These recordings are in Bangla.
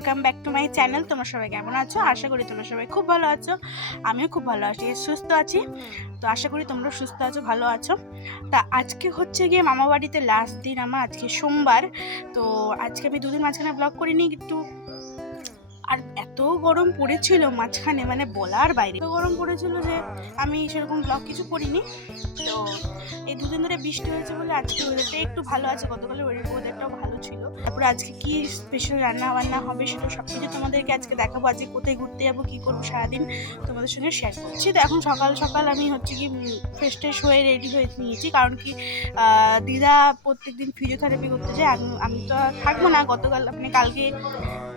Welcome back to my channel. তোমরা সবাই কেমন আছো? আশা করি তোমরা সবাই খুব ভালো আছো। আমিও খুব ভালো আছি, সুস্থ আছি। তো আশা করি তোমরা সুস্থ আছো, ভালো আছো। তা আজকে হচ্ছে গিয়ে মামা বাড়িতে লাস্ট দিন আমার, আজকে সোমবার। তো আজকে আমি দুদিন মাঝখানে ব্লগ করিনি একটু, আর এত গরম পড়েছিল মাঝখানে, মানে বলার বাইরে এত গরম পড়েছিল যে আমি সেরকম ব্লগ কিছু করিনি। তো এই দুদিন ধরে বৃষ্টি হয়েছে বলে আজকে ওয়েদারটা একটু ভালো আছে, গতকালের ওয়েদারটাও ভালো ছিল। তারপরে আজকে কি স্পেশাল রান্না বান্না হবে সেটা সব কিছু তোমাদেরকে আজকে দেখাবো। আজকে কোথায় ঘুরতে যাবো, কী করবো সারাদিন তোমাদের সঙ্গে শেয়ার করছি। তো এখন সকাল সকাল আমি হচ্ছে কি ফ্রেশ ট্রেশ হয়ে রেডি হয়ে নিয়েছি, কারণ কি দিদা প্রত্যেকদিন ফিজিওথেরাপি করতে যায়। আমি তো থাকবো না, গতকাল মানে কালকে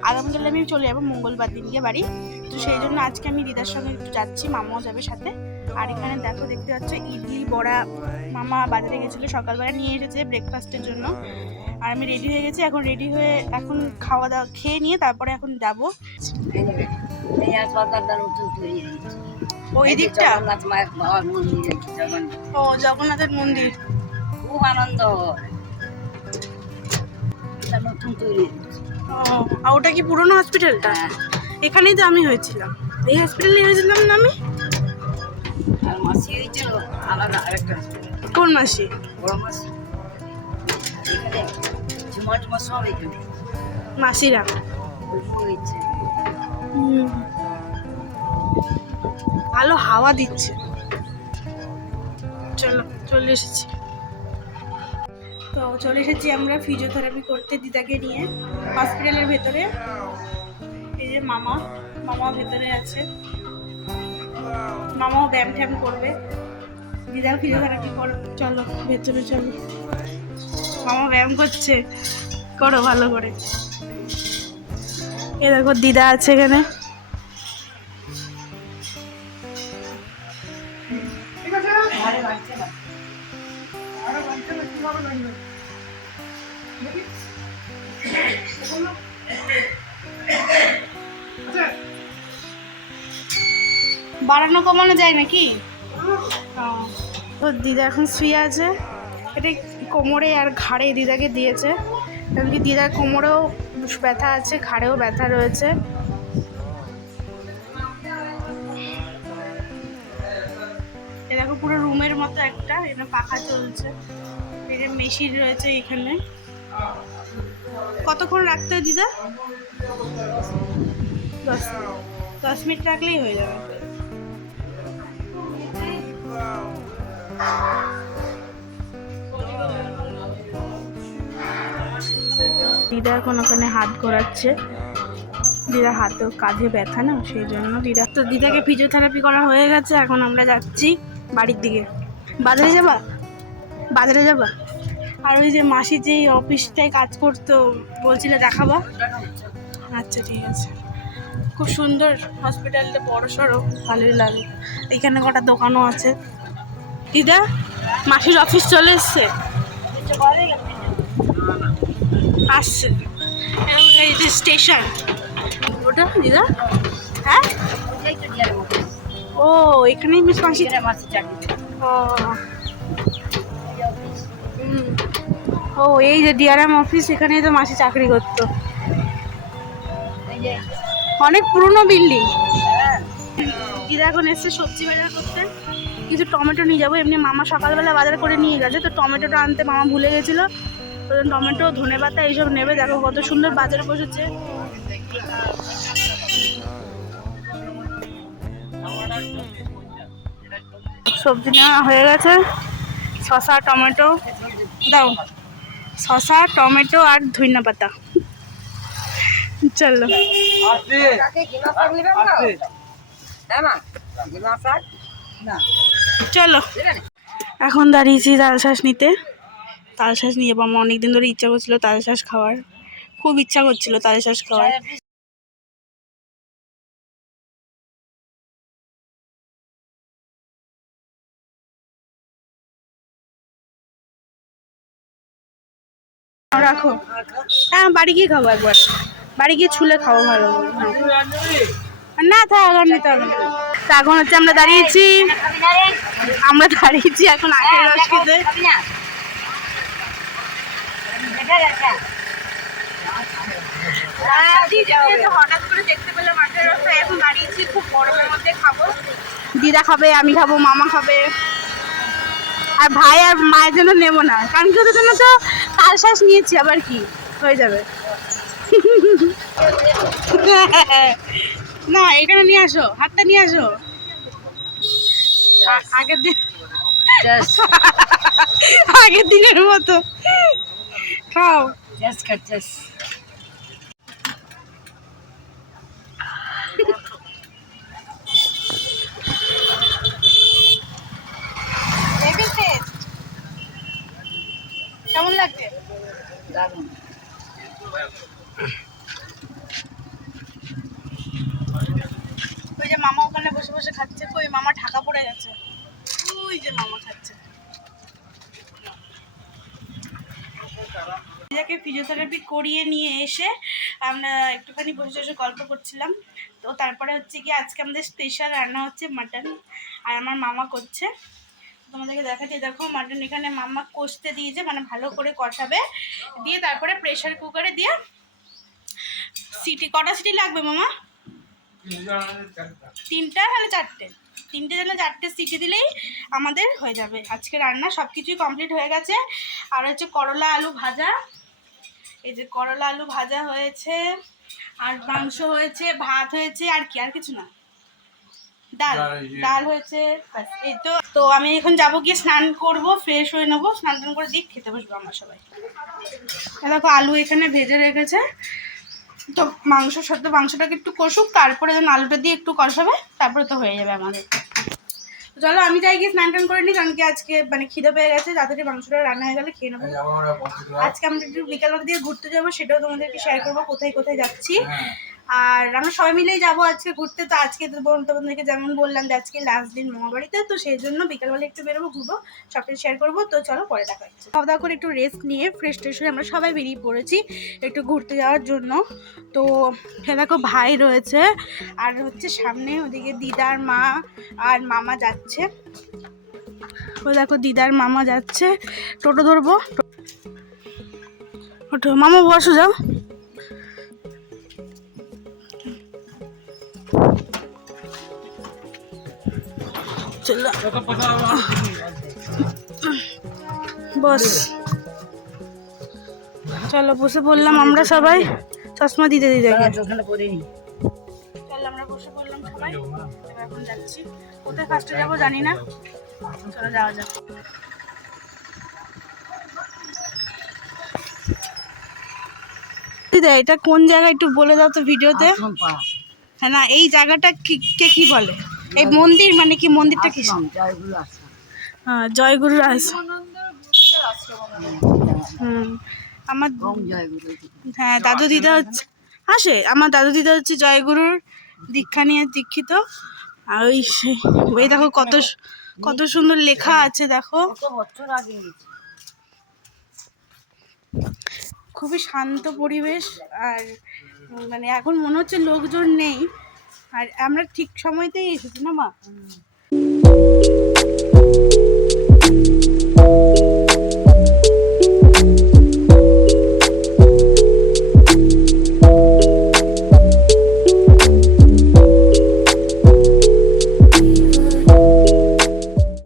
আগামীকাল আমি চলে যাবো মঙ্গলবার দিনকে বাড়ি। তো সেই জন্য আজকে আমি দিদার সঙ্গে একটু যাচ্ছি, মামাও যাবে সাথে। আর এখানে দেখো, দেখতে পাচ্ছ ইডলি বড়া মামা বাজারে গেছিলো সকালবেলা, নিয়ে এসেছে ব্রেকফাস্টের জন্য। আর আমি রেডি হয়ে গেছি, এখন রেডি হয়ে এখন খাওয়া দাওয়া খেয়ে নিয়ে তারপরে এখন যাবো ওই দিকটা। ও জগন্নাথের মন্দির, খুব আনন্দ হয়। নতুন তৈরি। আর ওটা কি পুরনো হসপিটালটা? এখানেই তো আমি হয়েছিলাম, এই হসপিটালে হয়েছিলাম না আমি। আর মাসি হয়েছিল আলাদা আরেকটা হসপিটাল। কোন মাসি? বড় মাসি। এখানে ঝুমা টুমা সব এখানে মাসিরা হয়েছে। ভালো হাওয়া দিচ্ছে। চলো, চলে এসেছি। তো চলে এসেছি আমরা ফিজিওথেরাপি করতে দিদাকে নিয়ে হসপিটালের ভেতরে। এই যে মামা ভেতরে আছে, মামাও ব্যায়াম ট্যাম করবে, দিদাও ফিজিওথেরাপি করবে। চলো ভেতরে চলো, মামা ব্যায়াম করছে, করো ভালো করে। এ দেখো দিদা আছে এখানে। বাড়ানো কমানো যায় নাকি? তো দিদা এখন শুয়ে আছে। এটা কোমরে আর ঘাড়ে দিদাকে দিয়েছে, কারণ কি দিদার কোমরেও ব্যথা আছে, ঘাড়েও ব্যথা রয়েছে। এ দেখো পুরো রুমের মতো একটা, এটা পাখা চলছে, এটা মেশিন রয়েছে এখানে। কতক্ষণ রাখতে হয় দিদা? 10 মিনিট রাখলেই হয়ে যাবে। দিদা এখন ওখানে হাত ঘোরাচ্ছে, দিদা হাতে কাঁধে ব্যথা না, সেই জন্য দিদাকে ফিজিওথেরাপি করা হয়ে গেছে। এখন আমরা যাচ্ছি বাড়ির দিকে। বাজারে যাবা? আর ওই যে মাসি যেই অফিসটায় কাজ করতো বলছিলে দেখাবা। আচ্ছা ঠিক আছে। খুব সুন্দর হসপিটালটা, বড় সড়ো, ভালোই লাগে। এখানে কটা দোকানও আছে। দিদা মাসির অফিস চলে এসছে, আসছে। এই যে স্টেশন ওটা দিদা। হ্যাঁ, ও এখানেই মাসি চাকরি। ও এই যে ডিআরএম অফিস, এখানেই তো মাসি চাকরি করতো। অনেক পুরনো বিল্ডিং। দিদা এখন এসছে সবজি বাজার করতে, কিছু টমেটো নিয়ে যাবো। এমনি মামা সকালবেলা বাজার করে নিয়ে গেছে, তো টমেটোটা আনতে মামা ভুলে গেছিলো। তো টমেটো, ধনেপাতা এইসব নেবে। দেখো কত সুন্দর বাজারে বসেছে। সবজি নেওয়া হয়ে গেছে, শসা টমেটো দাও, শসা টমেটো আর ধনেপাতা। চলো চলো, এখন দাঁড়িয়েছি তালশাঁস নিতে। তালশাঁস নিয়ে যাবো। আমার অনেকদিন ধরে ইচ্ছা করছিল তালশাঁস খাওয়ার, খুব ইচ্ছা করছিল তালশাঁস খাওয়ার। রাখো, হ্যাঁ বাড়ি গিয়ে খাবো, একবার বাড়ি গিয়ে ছুলে খাবো ভালো করে। না থাক, আর নিতে হবে না। তা এখন হচ্ছে আমরা দাঁড়িয়েছি এখন আখের রস খেতে। হঠাৎ করে দেখতে পেলাম মাঠের রাস্তা, এখন দাঁড়িয়েছি, খুব গরমের মধ্যে খাবো। দিদা খাবে, আমি খাবো, মামা খাবে, আর ভাই আর মায়ের জন্য নেবো না, কারণ কি ওদের জন্য তো তাল শ্বাস নিয়েছি, আবার কি হয়ে যাবে। না এখানে নিয়ে আসো, হাতটা নিয়ে আসো। আগের দিন Just, আগের দিনের মতো খাও। just cut, just. Heavy taste, কেমন লাগছে? দারুণ। ওই যে মামা ওখানে বসে বসে খাচ্ছে, কই মামা ঢাকা পড়ে গেছে, ওই যে মামা খাচ্ছে। দিদাকে ফিজিওথেরাপি করিয়ে নিয়ে এসে আমরা একটুখানি বসে বসে গল্প করছিলাম। তো তারপরে হচ্ছে কি আজকে আমাদের স্পেশাল রান্না হচ্ছে মাটন, আর আমার মামা করছে। তোমাদেরকে দেখাচ্ছি, দেখো মাটন এখানে মামা কষতে দিয়েছে, মানে ভালো করে কষাবে, দিয়ে তারপরে প্রেশার কুকারে দিয়ে সিটি, কটা সিটি লাগবে মামা? 3টা নাহলে 4টে, 3টে জানলে 4টে সিটি দিলেই আমাদের হয়ে যাবে। আজকে রান্না সব কিছুই কমপ্লিট হয়ে গেছে। আর হচ্ছে করলা আলু ভাজা, এই যে করলা আলু ভাজা হয়েছে, আর মাংস হয়েছে, ভাত হয়েছে, আর কি, আর কিছু না, ডাল, ডাল হয়েছে, ব্যাস এই তো। তো আমি এখন যাবো, গিয়ে স্নান করব, ফ্রেশ হয়ে নেবো, স্নান টান করে দিয়ে খেতে বসবো আমরা সবাই। দেখো আলু এখানে ভেজে রেখেছে, তো মাংসটাকে একটু কষুক, তারপরে যেন আলুটা দিয়ে একটু কষাবে, তারপরে তো হয়ে যাবে আমাদের। চলো আমি যাই গিয়ে স্নান টান করে নিই, কারণ কি আজকে মানে খিদে পেয়ে গেছে, তাড়াতাড়ি মাংসটা রান্না হয়ে গেলে খেয়ে নেবো। আজকে আমরা একটু বিকালবেলা দিয়ে ঘুরতে যাবো, সেটাও তোমাদেরকে শেয়ার করবো কোথায় কোথায় যাচ্ছি। আর আমরা সবাই মিলেই যাবো আজকে ঘুরতে। তো আজকে তো তোমাদেরকে যেমন বললাম যে আজকে লাস্ট দিন মামা বাড়িতে, তো সেই জন্য বিকালবেলা একটু বেরোবো, ঘুরবো, সবটা শেয়ার করবো। তো চলো পরে দেখা হচ্ছে। খাওয়া দাওয়া করে একটু রেস্ট নিয়ে ফ্রেশ ট্রেশ হয়ে আমরা সবাই বেরিয়ে পড়েছি একটু ঘুরতে যাওয়ার জন্য। তো দেখো ভাই রয়েছে, আর হচ্ছে সামনে ওদিকে দিদার মা আর মামা যাচ্ছে। ও দেখো দিদার মামা যাচ্ছে, টোটো ধরবো, ওঠো মামা, বসো, যাও। চলো বস, চলো বসে পড়লাম আমরা সবাই, চশমা দিতে দিতে। ওখানে পড়িনি। চলো আমরা বসে পড়লাম সবাই, এবার এখন যাচ্ছি, কোথায় ফার্স্টে যাবো জানি না, চলো যাওয়া যাক। দিদা এটা কোন জায়গা একটু বলে দাও তো ভিডিওতে। হ্যাঁ না, এই জায়গাটা কি বলে, এই মন্দির মানে কি, মন্দিরটা কি? হ্যাঁ জয়গুরুর আশ্রম। আমার হ্যাঁ দাদু দিদা হচ্ছে, আসে আমার দাদু দিদা হচ্ছে জয়গুরুর দীক্ষা নিয়ে দীক্ষিত। আর ওই দেখো কত কত সুন্দর লেখা আছে, দেখো খুবই শান্ত পরিবেশ। আর মানে এখন মনে হচ্ছে লোকজন নেই, আর আমরা ঠিক সময়তেই এসেছি না মা।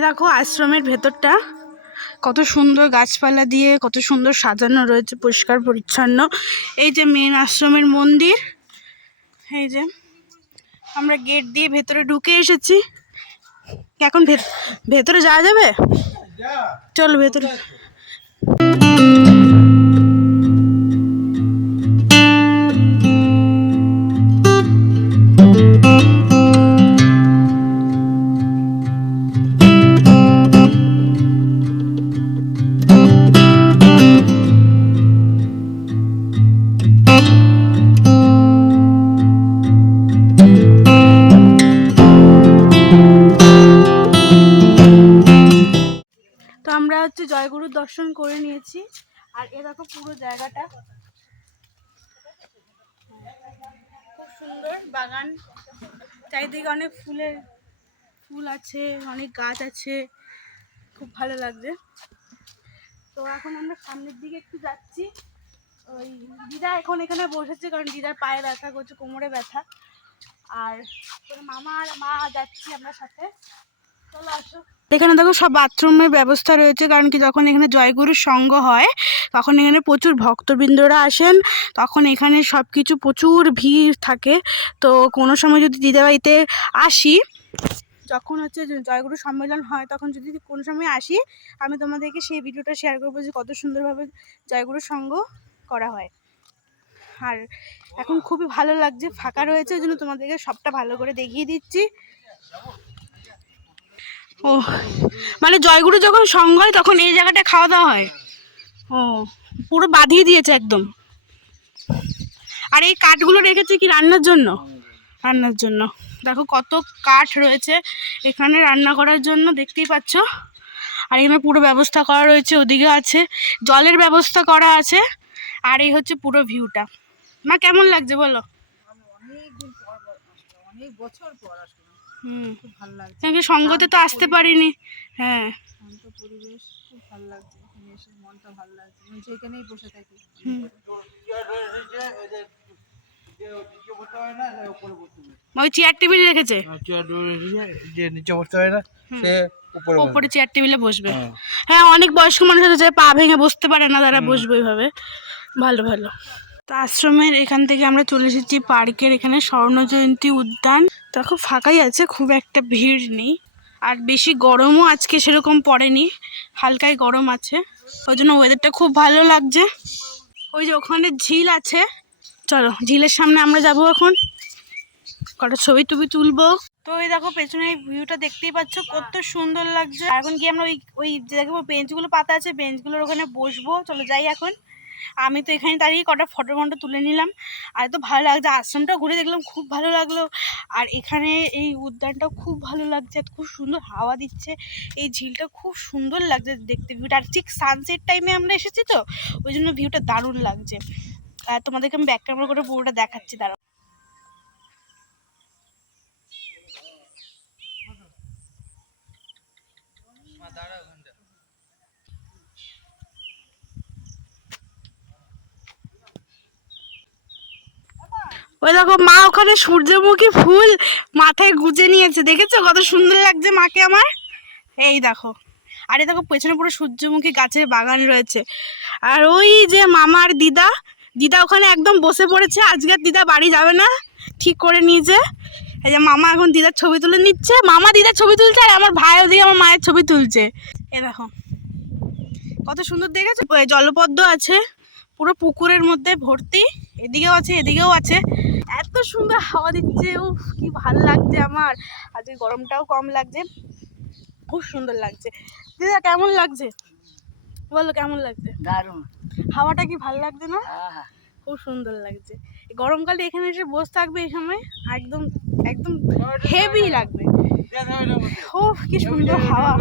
দেখো আশ্রমের ভেতরটা কত সুন্দর, গাছপালা দিয়ে কত সুন্দর সাজানো রয়েছে, পরিষ্কার পরিচ্ছন্ন। এই যে মেন আশ্রমের মন্দির, এই যে আমরা গেট দিয়ে ভেতরে ঢুকে এসেছি, এখন ভেতরে যাওয়া যাবে, চলো ভেতরে। তো আমরা হচ্ছে জয়গুরুর দর্শন করে নিয়েছি, আর এ দেখো পুরো জায়গাটা খুব সুন্দর বাগান, চারিদিকে অনেক ফুল আছে, অনেক গাছ আছে, খুব ভালো লাগছে। তো এখন আমরা সামনের দিকে একটু যাচ্ছি, ওই দিদা এখন এখানে বসেছে, কারণ দিদার পায়ে ব্যথা করছে, কোমরে ব্যথা। আর মামা আর মা যাচ্ছি আমরা সাথে। চলো আসো। এখানে দেখো সব বাথরুমের ব্যবস্থা রয়েছে, কারণ কি যখন এখানে জয়গুরুর সঙ্গ হয় তখন এখানে প্রচুর ভক্তবৃন্দরা আসেন, তখন এখানে সব কিছু প্রচুর ভিড় থাকে। তো কোনো সময় যদি দিদাবাড়িতে আসি, যখন হচ্ছে জয়গুরু সম্মেলন হয়, তখন যদি কোনো সময় আসি আমি তোমাদেরকে সেই ভিডিওটা শেয়ার করবো যে কত সুন্দরভাবে জয়গুরুর সঙ্গ করা হয়। আর এখন খুবই ভালো লাগছে, ফাঁকা রয়েছে, ওই জন্য তোমাদেরকে সবটা ভালো করে দেখিয়ে দিচ্ছি। ও মানে জয়গুরু যখন সঙ্গ হয় তখন এই জায়গাটা খাওয়া দাওয়া হয়। ও পুরো বাঁধিয়ে দিয়েছে একদম। আর এই কাঠগুলো রেখেছে কি রান্নার জন্য? রান্নার জন্য। দেখো কত কাঠ রয়েছে এখানে রান্না করার জন্য, দেখতেই পাচ্ছ। আর এখানে পুরো ব্যবস্থা করা রয়েছে, ওদিকে আছে জলের ব্যবস্থা করা আছে। আর এই হচ্ছে পুরো ভিউটা। মা কেমন লাগছে বলো? অনেক বছর পর আসলে খুব ভালো লাগছে। কারণ কি সঙ্গতে তো আসতে পারিনি। হ্যাঁ, শান্ত পরিবেশ, খুব ভালো লাগছে এখানে এসে, মনটা ভালো লাগছে, মনে হচ্ছে এখানেই বসে থাকি। ওই চেয়ার টেবিল রেখেছে, ওপরে চেয়ার টেবিলে বসবে। হ্যাঁ, অনেক বয়স্ক মানুষ আছে যারা পা ভেঙে বসতে পারে না, তারা বসবে ওইভাবে। ভালো ভালো। তো আশ্রমের এখান থেকে আমরা চলে এসেছি পার্কের এখানে, স্বর্ণ জয়ন্তী উদ্যান। তো খুব ফাঁকাই আছে, খুব একটা ভিড় নেই। আর বেশি গরমও আজকে সেরকম পড়েনি, হালকাই গরম আছে, ওই জন্য ওয়েদারটা খুব ভালো লাগছে। ওই যে ওখানে ঝিল আছে, চলো ঝিলের সামনে আমরা যাব এখন, কটা ছবি টবি তুলবো। তো এই দেখো পেছনে ভিউটা দেখতেই পাচ্ছ কত সুন্দর লাগছে। এখন কি আমরা ওই ওই দেখবো বেঞ্চগুলো পাতা আছে, বেঞ্চগুলোর ওখানে বসবো। চলো যাই এখন। আমি তো এখানে দাঁড়িয়ে কটা ফটো তুলে নিলাম। আর তো ভালো লাগছে, আশ্রমটা ঘুরে দেখলাম, খুব ভালো লাগলো। আর এখানে এই উদ্যানটাও খুব ভালো লাগছে, খুব সুন্দর হাওয়া দিচ্ছে, এই ঝিলটা খুব সুন্দর লাগছে দেখতে ভিউটা। আর ঠিক সানসেট টাইমে আমরা এসেছি তো, ওই জন্য ভিউটা দারুণ লাগছে। আর তোমাদেরকে আমি ব্যাক ক্যামেরা করে পুরোটা দেখাচ্ছি, দাঁড়াও। ওই দেখো মা ওখানে সূর্যমুখী ফুল মাথায় গুজে নিয়েছে, দেখেছো কত সুন্দর লাগছে মাকে আমার? এই দেখো। আর এই দেখো পেছনে পুরো সূর্যমুখী গাছের বাগান রয়েছে। আর ওই যে মামার দিদা, দিদা ওখানে একদম বসে পড়েছে, আজকের দিদা বাড়ি যাবে না, ঠিক করে নিয়েছে। এই যে মামা এখন দিদার ছবি তুলে নিচ্ছে, মামা দিদার ছবি তুলছে, আর আমার ভাই ওদিকে আমার মায়ের ছবি তুলছে। এ দেখো কত সুন্দর দেখেছো, জলপদ্ম আছে পুরো পুকুরের মধ্যে ভর্তি, এদিকেও আছে এদিকেও আছে। এত সুন্দর হাওয়া দিচ্ছে, ও কি ভালো লাগছে আমার। আজকে গরমটাও কম লাগছে, খুব সুন্দর লাগছে। দিদা কেমন লাগছে বলো, কেমন লাগছে? দারুণ। হাওয়াটা কি ভালো লাগছে না? খুব সুন্দর লাগছে। গরমকালে এখানে এসে বসে থাকবে এই সময়, একদম একদম হেভি লাগবে। ও কি সুন্দর হাওয়া।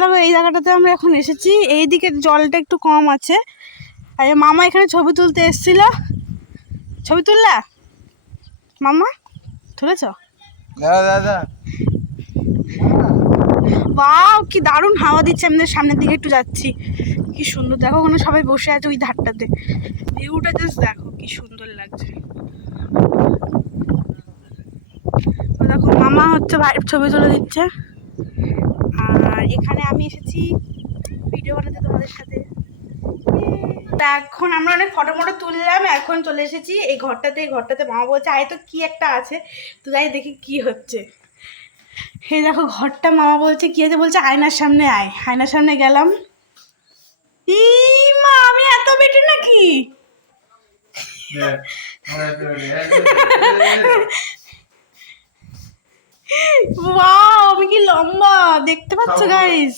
দেখো এই জায়গাটাতে আমরা এখন এসেছি, এইদিকে জলটা একটু কম আছে। আর মামা এখানে ছবি তুলতে এসেছিল, ছবি তুললা মামা? তুলেছ? বাও কি দারুণ হাওয়া দিচ্ছে। আমাদের সামনের দিকে একটু যাচ্ছি, কি সুন্দর দেখো, ওখানে সবাই বসে আছে ওই ধারটাতে। ভিউটা জাস্ট দেখো কি সুন্দর লাগছে। দেখো মামা হচ্ছে ভাইয়ের ছবি তুলে দিচ্ছে। আর এখানে আমি এসেছি ভিডিও বানাতে তোমাদের সাথে। এখন আমরা অনেক ফটো তুললাম, এখন চলে এসেছি এই ঘরটাতে। এই ঘরটাতে মামা বলছে আয় তো কি একটা আছে, তো যাই দেখি কি হচ্ছে। এই দেখো ঘরটা, মামা বলছে কি আছে, বলছে আয়নার সামনে আয়। আয়নার সামনে গেলাম। ই মা আমি এত বেটি নাকি? ওয়াও আমি কি লম্বা, দেখতে পাচ্ছ গাইস?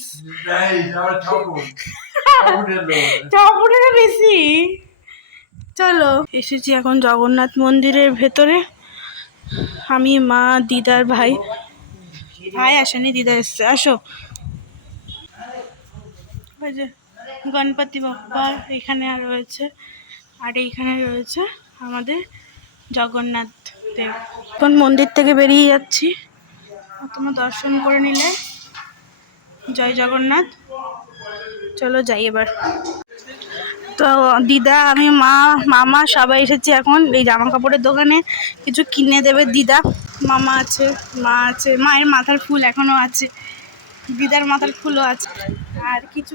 চাপুরের বেশি। চলো এসেছি এখন জগন্নাথ মন্দিরের ভেতরে। আমি মা দিদার ভাই, ভাই আসেনি দিদা এসছে। আসো। ওই যে গণপতি বাপ্পা এখানে আর রয়েছে, আর এইখানে রয়েছে আমাদের জগন্নাথ দেব। এখন মন্দির থেকে বেরিয়ে যাচ্ছি, তোমার দর্শন করে নিলে। জয় জগন্নাথ। চলো যাই এবার। তো দিদা, আমি, মা, মামা সবাই এসেছি এখন এই জামা কাপড়ের দোকানে। কিছু কিনে দেবে দিদা। মামা আছে, মা আছে, মায়ের মাথার ফুল এখনো আছে, দিদার মাথার ফুলও আছে। আর কিছু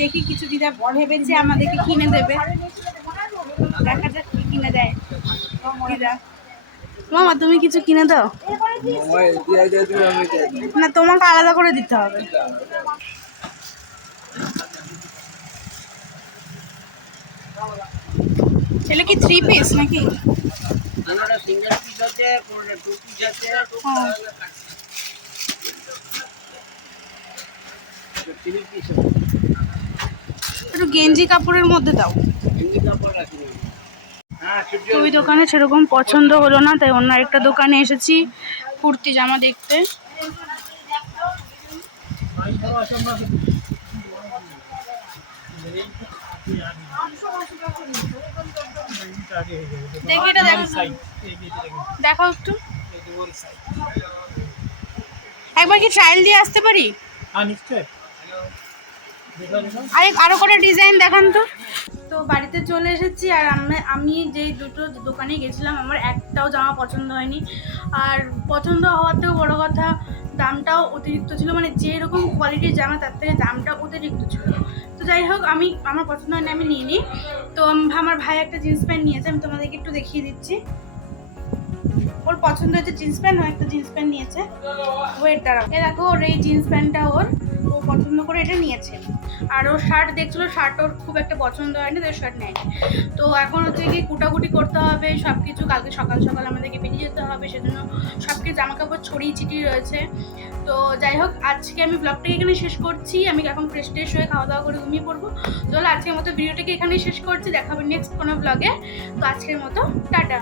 দেখি কিছু দিদা ভেবেছে আমাদেরকে কিনে দেবে, দেখা যাক কি কিনে দেয় দিদা। মামা তুমি কিছু কিনে দাও না, তোমাকে আলাদা করে দিতে হবে। ছেলে কি 3 পিস নাকি? সিঙ্গেল পিস আছে, 2 পিস আছে। একটু গেঞ্জি কাপড়ের মধ্যে দাও। তো ওই দোকানে সেরকম পছন্দ হলো না, তাই অন্য একটা দোকানে এসেছি কুর্তি জামা দেখতে। দেখি এটা দেখো, দেখো একটু, একবার কি ট্রায়াল দিয়ে আসতে পারি? আরো করে ডিজাইন দেখান তো। তো বাড়িতে চলে এসেছি, আর আমি যেই দুটো দোকানে গেছিলাম আমার একটাও জামা পছন্দ হয়নি। আর পছন্দ হওয়ার থেকেও বড়ো কথা, দামটাও অতিরিক্ত ছিল, মানে যেরকম কোয়ালিটির জামা তার থেকে দামটা অতিরিক্ত ছিল। তো যাই হোক, আমার পছন্দ হয়নি, আমি নিইনি। তো আমার ভাই একটা জিন্স প্যান্ট নিয়েছে, আমি তোমাদেরকে একটু দেখিয়ে দিচ্ছি। ওর পছন্দ হয়েছে জিন্স প্যান্ট, ও একটা জিন্স প্যান্ট নিয়েছে। ওয়েট দাঁড়াও, এ দেখো ওর এই জিন্স প্যান্টটা ও পছন্দ করে এটা নিয়েছে। আর ও শার্ট দেখছিল, শার্ট ওর খুব একটা পছন্দ হয়নি, তো শার্ট নেয়নি। তো এখন হচ্ছে কি কুটাকুটি করতে হবে সব কিছু, কালকে সকাল সকাল আমাদেরকে বেরিয়ে যেতে হবে, সেজন্য সব কিছু জামা কাপড় ছড়িয়ে ছিটিয়ে রয়েছে। তো যাই হোক, আজকে আমি ব্লগটাকে এখানে শেষ করছি। আমি এখন ফ্রেশ ট্রেশ হয়ে খাওয়া দাওয়া করে ঘুমিয়ে পড়বো। চলো আজকের মতো ভিডিওটাকে এখানেই শেষ করছি, দেখা হবে নেক্সট কোনো ব্লগে। তো আজকের মতো টাটা।